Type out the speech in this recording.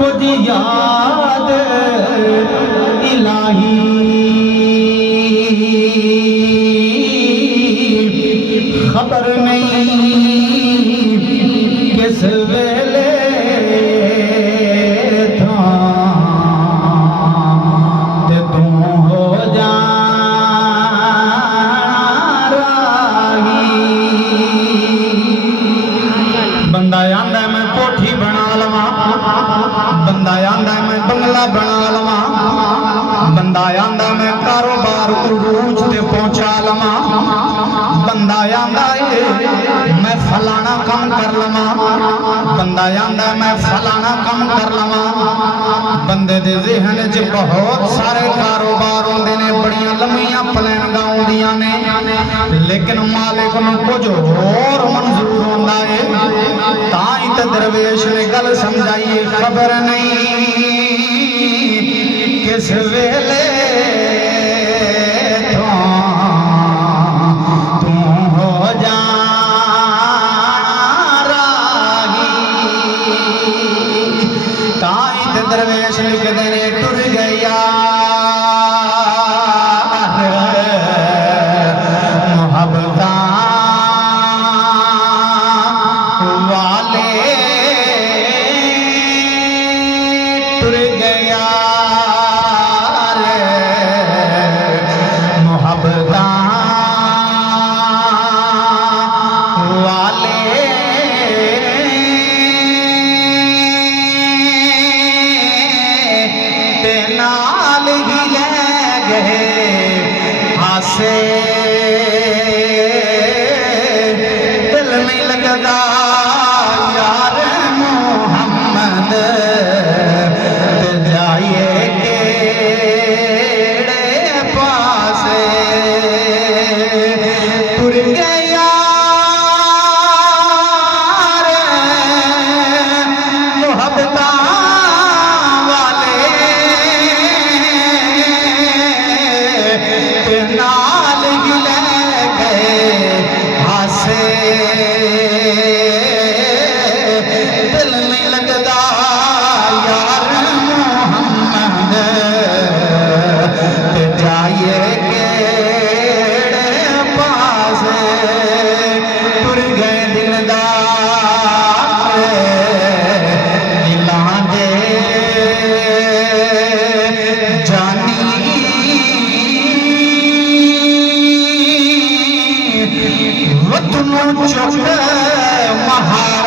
कुछ याद इलाही खबर नहीं किस वेले था ते तू हो जाना राही। बंदा आंदा मैं कोठी बना लवा, बंदा आंदा मैं बंगला बना लवा, बंदा आंदा मैं कारोबार उरूज ते पहुंचा लवा, बंदा आंदा मैं फलाना काम कर लवा, बंदा आंदा मैं फलाना काम कर लवा। बंदे दे ज़हन च बहुत सारे कारोबार होंदे ने, बड़ियां लंबियां प्लान आउंदियां ने, लेकिन मालिक नूं कुछ होर मंजूर होंदा है। तां ही ते दरवेश ने गल समझाई, खबर नहीं किस वेले तू हो जाना राही। तां ही ते दरवेश लिखदे ने टुर गया टुर गया रे मोहब्बता वाले ते नाल ही ले गए हासे। दिल नहीं लगदा यार मोहम्मद नाल ही ले गए हासे। दिल नहीं लगदा यार मोहम्मद ते जाइए केड़े पासे। टुर गए दिलदार दिलां दे जानी वतनों चुप महा